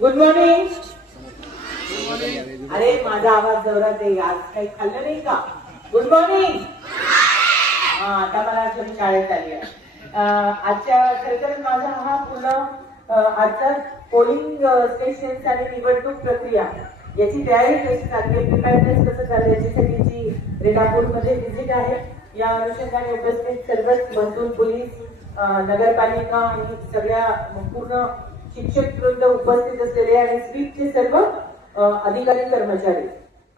Good morning. अरे माझा आवाज जोरात आहे. आज काही खाल्लं नाही का? Good morning. हा, आता मला आठवण शाळेत आली आहे. आजच्या खरं तर माझा हा पूर्ण आजचा पोलिंग स्टेशन आणि निवडणूक प्रक्रिया याची तयारी कशी चालली, प्रिपेअरनेस कसं चाललं याच्यासाठीची रेणापूरमध्ये व्हिजिट आहे. या अनुषंगाने उपस्थित सर्वच महसूल, पोलीस, नगरपालिका आणि सगळ्या पूर्ण शिक्षक वृंद उपस्थित असलेले आणि स्वीपचे सर्व अधिकारी, कर्मचारी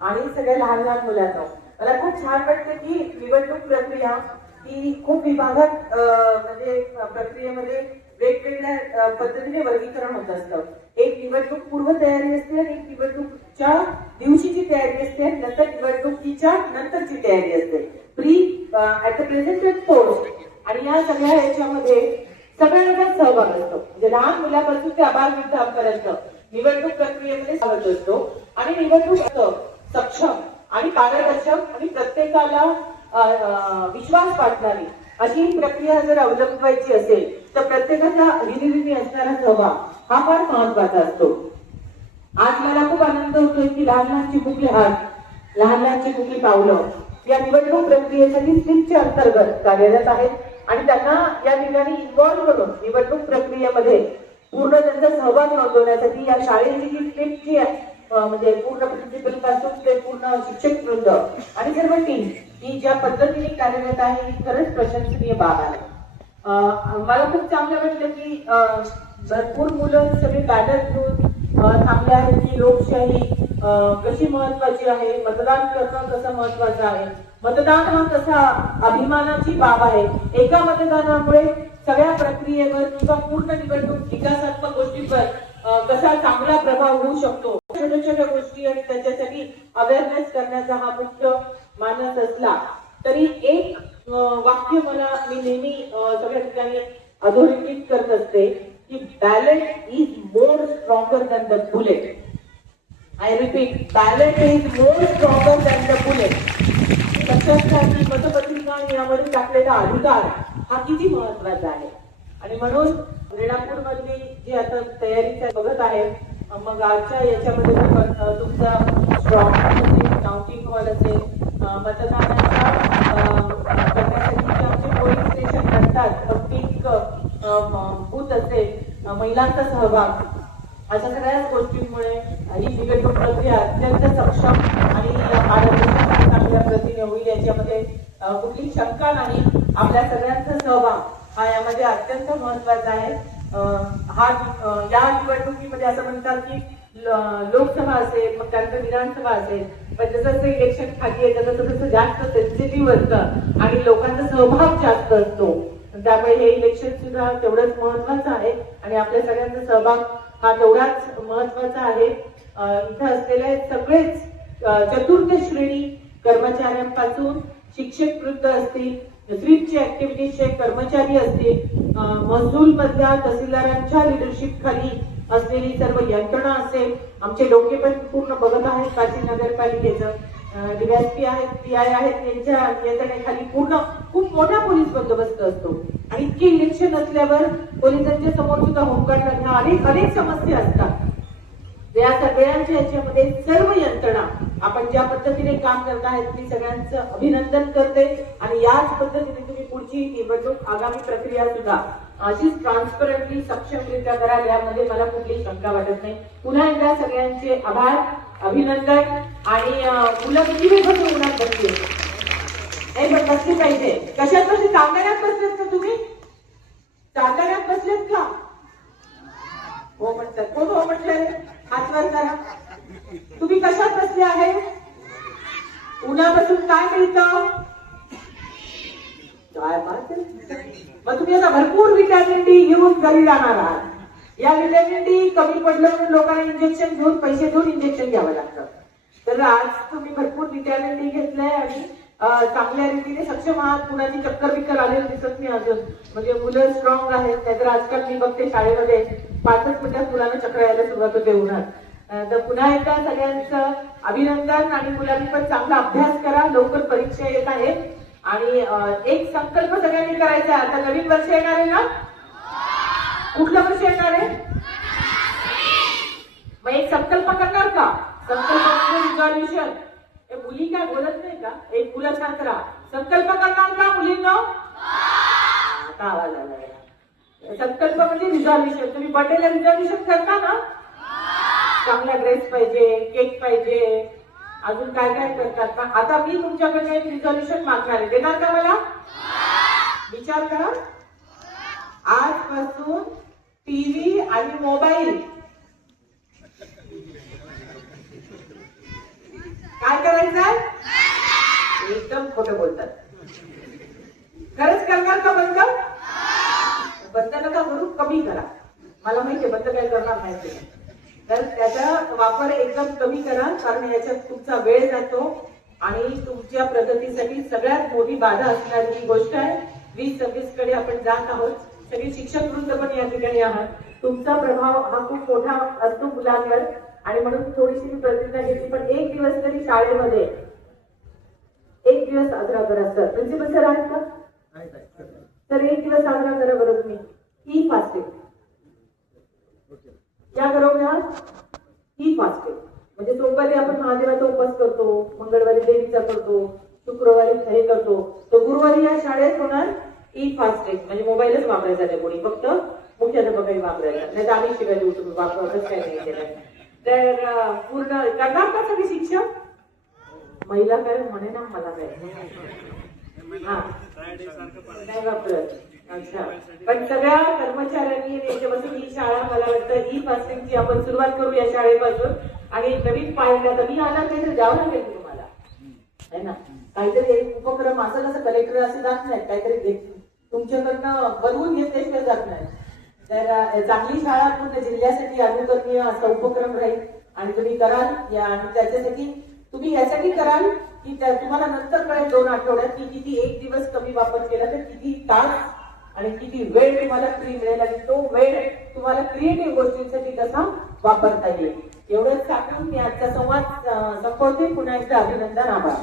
आणि सगळ्या लहान लहान मुलांना मला खूप छान वाटतं की निवडणूक प्रक्रिया ही खूप विभागात म्हणजे प्रक्रियेमध्ये वेगवेगळ्या पद्धतीने वर्गीकरण होत असतं. एक निवडणूक पूर्व तयारी असते आणि एक निवडणूकच्या दिवशीची तयारी असते, नंतर निवडणुकीच्या नंतरची तयारी असते, pre at the present post. आणि या सगळ्या याच्यामध्ये सगळ्यांचा सहभाग असतो, म्हणजे लहान मुलापासून ते आबालवृद्धांपर्यंत निवडणूक प्रक्रियेमध्ये सहभाग असतो. आणि निवडणूक सक्षम आणि पारदर्शक आणि प्रत्येकाला विश्वास वाटणारी अशी प्रक्रिया जर अवलंबवायची असेल तर प्रत्येकाचा विधिविधी असणारा सहभाग हा फार महत्वाचा असतो. आज मला खूप आनंद होतोय की लहान लहान चिमुकले हात, लहान लहान चिमुकली पावलं या निवडणूक प्रक्रियेसाठी स्वीपच्या अंतर्गत कार्यरत आहेत आणि त्यांना या ठिकाणी इन्व्हॉल्व करून निवडणूक प्रक्रियेमध्ये पूर्ण त्यांचा सहभाग नोंदवण्यासाठी या शाळेची जी स्वीपची म्हणजे पूर्ण प्रिन्सिपल पासून ते पूर्ण शिक्षक वृंद आणि सर्व टीम ही ज्या पद्धतीने कार्यरत आहे ही खरंच प्रशंसनीय बाब आहे. मला खूप चांगलं वाटलं की भरपूर मुलं सगळे बॅनर घेऊन थांबले आहेत की लोकशाही कशी महत्वाची आहे, मतदान करणं कसं महत्वाचं आहे, मतदान हा कसा अभिमानाची बाब आहे. एका मतदानामुळे सगळ्या प्रक्रियेवर किंवा पूर्ण निवडणूक विकासात्मक गोष्टींवर कसा चांगला प्रभाव होऊ शकतो. छोट्या छोट्या गोष्टी आणि त्याच्यासाठी अवेअरनेस करण्याचा हा मुख्य मानस असला तरी एक वाक्य मी नेहमी सगळ्या ठिकाणी अधोरेखित करत असते की ballot is more stronger than the bullet. I repeat, ballot is more stronger than the bullet. पक्षांसाठी मतपत्रिका यामध्ये टाकलेला अधिकार हा किती महत्वाचा आहे. आणि म्हणून रेणापूर मधली जी आता तयारी बघत आहे, मग आजच्या याच्यामध्ये तुमचा स्ट्रॉंग असेल, काउंटिंग हॉल असेल, मतदानाच्या करण्यासाठी आमचे पोलिंग स्टेशन असतात, पिंक बूथ असेल, महिलांचा सहभाग, अशा सगळ्याच गोष्टींमुळे ही निवडणूक प्रक्रिया अत्यंत सक्षम आणि पारदर्शक चांगल्या प्रतीने होईल याच्यामध्ये कुठली शंका नाही. आपल्या सगळ्यांचा सहभाग हा यामध्ये अत्यंत महत्वाचा आहे. या निवडणुकीमध्ये असं म्हणतात की लोकसभा असेल, मग त्यानंतर विधानसभा असेल, पण जसं इलेक्शन खाली आहे तसं तसं जास्त सेन्सिटिव्ह असतं आणि लोकांचा सहभाग जास्त असतो. त्यामुळे हे इलेक्शन सुद्धा तेवढंच महत्वाचं आहे आणि आपल्या सगळ्यांचा सहभाग हा तेवढाच महत्वाचा आहे. इथं असलेले सगळेच चतुर्थ श्रेणी कर्मचाऱ्यांपासून शिक्षक वृत्त असतील, स्वीपचे ऍक्टिव्हिटीजचे कर्मचारी असतील, महसूल मधल्या तहसीलदारांच्या लिडरशिप खाली असलेली सर्व यंत्रणा असेल, आमचे डोके पण पूर्ण बघत आहेत, काशी नगरपालिकेचं डीएसपी आहेत, पीआय आहेत, यांच्या यंत्रणेखाली पूर्ण खूप मोठा पोलीस बंदोबस्त असतो. आणि इतके इलेक्शन असल्यावर पोलिसांच्या समोर सुद्धा होमगार्ड अनेक समस्या असतात. या सगळ्यांच्या याच्यामध्ये सर्व यंत्रणा आपण ज्या पद्धतीने काम करत आहेत मी सगळ्यांचं अभिनंदन करते आणि याच पद्धतीने तुम्ही पुढची निवडणूक आगामी प्रक्रिया सुद्धा अशीच ट्रान्सपरंटली सक्षमरित्या कराल यामध्ये मला कुठलीही शंका वाटत नाही. पुन्हा एकदा सगळ्यांचे आभार, अभिनंदन. आणि मुलं किती वेळ बसून उन्हात बसली हे पण बसली पाहिजे. कशात बसली? चांदण्यात बसलेत का तुम्ही? चांदण्यात बसलेत का? हो म्हणतात. कोण हो म्हटलंय? हात वर करा. तुम्ही कशात बसले आहे? उन्हापासून काय मिळतं? मग तुम्ही आता भरपूर विटॅमिन डी घेऊन घरी जाणार आहात. या विटॅमिन डी कमी पडलं म्हणून लोकांना इंजेक्शन घेऊन पैसे देऊन इंजेक्शन घ्यावं लागतं. तर आज तुम्ही भरपूर विटॅमिन डी घेतलंय आणि चांगल्या रीतीने सक्षम आहात. कुणाची चक्कर बिक्कर आलेली दिसत नाही अजून, म्हणजे मुलं स्ट्रॉंग आहेत. नाहीतर आजकाल मी बघते शाळेमध्ये 5 मिनिटात मुलांना चक्कर यायला सुरुवात होते उन्हात. तर पुन्हा एकदा सगळ्यांचं अभिनंदन. आणि मुलांनी पण चांगला अभ्यास करा, लवकर परीक्षा येत आहे. आणि एक संकल्प सगळ्यांनी करायचा. आता नवीन वर्ष येणार आहे ना? कुठलं वर्ष येणार आहे? संकल्प म्हणजे रिझॉल्युशन. हे मुली काय बोलत नाही का? एक मुलं छान करा. संकल्प करणार का मुलींनो? आता आवाज आला. संकल्प म्हणजे रिझॉल्युशन. तुम्ही बर्थडेला रिझॉल्युशन करता ना? चांगला ड्रेस पाहिजे, केक पाहिजे, अजून काय काय करतात का? आता मी तुमच्याकडे एक रिझॉल्युशन मागणार आहे. देणार का मला? विचार करा. आजपासून टीव्ही आणि मोबाईल काय करायचं? एकदम खोटं बोलतात. खरंच करणार का बंद? बंद नका करू, कमी करा. मला माहितीये बंद काय करणार नाही. तर त्याचा वापर एकदम कमी करा, कारण याच्यात तुमचा वेळ जातो आणि तुमच्या प्रगतीसाठी सगळ्यात मोठी बाधा असणारी ही गोष्ट आहे. 2026 कडे आपण जात आहोत. सगळी शिक्षक वृंद पण या ठिकाणी आहात. तुमचा प्रभाव हा खूप मोठा असतो मुलांवर आणि म्हणून थोडीशी मी प्रतिज्ञा घेतली. पण एक दिवस तरी शाळेमध्ये एक दिवस साजरा करा. सर प्रिन्सिपल सर आहेत का? तर एक दिवस साजरा करा बरं तुम्ही. ही फास्टिंग क्या करोगे? ही फास्टिंग म्हणजे सोमवारी आपण महादेवाचा उपास करतो, मंगळवारी देवीचा करतो, शुक्रवारी हे करतो, तर गुरुवारी या शाळेत होणार ई फास्टिंग. म्हणजे मोबाईलच वापरायचा नाही कोणी, फक्त मुख्याध्यापकांनी वापरायचा. नाही तर आम्ही शिकायला देऊ, तुम्ही वापरतच काय नाही केलं. तर पूर्ण करणार का सगळे शिक्षक? महिला काय म्हणे ना मला काय हा नाही वापरत. अच्छा, पण सगळ्या कर्मचाऱ्यांनी याच्यापासून ही शाळा मला वाटतं ई फास्टिंगची आपण सुरुवात करू या शाळेपासून. आणि नवीन पाहिजे तर मी आला काहीतरी द्यावं लागेल तुम्हाला, है ना? काहीतरी एक उपक्रम असं कसं कलेक्टर असे जात नाहीत, काहीतरी तुमच्याकडनं बनवून घेतल्याशिवाय जात नाही. तर चांगली शाळा पूर्ण जिल्ह्यासाठी अनुकरणीय असा उपक्रम राहील आणि तुम्ही कराल या. आणि त्याच्यासाठी तुम्ही यासाठी कराल की तुम्हाला नंतर कळेल 2 आठवड्यात की किती एक दिवस कमी वापर केला तर किती तास आणि किती वेळ तुम्हाला फ्री मिळेल आणि तो वेळ तुम्हाला क्रिएटिव्ह गोष्टींसाठी कसा वापरता येईल. एवढंच सांगून मी आजचा संवाद संपवते. पुन्हा एकदा अभिनंदन, आभार.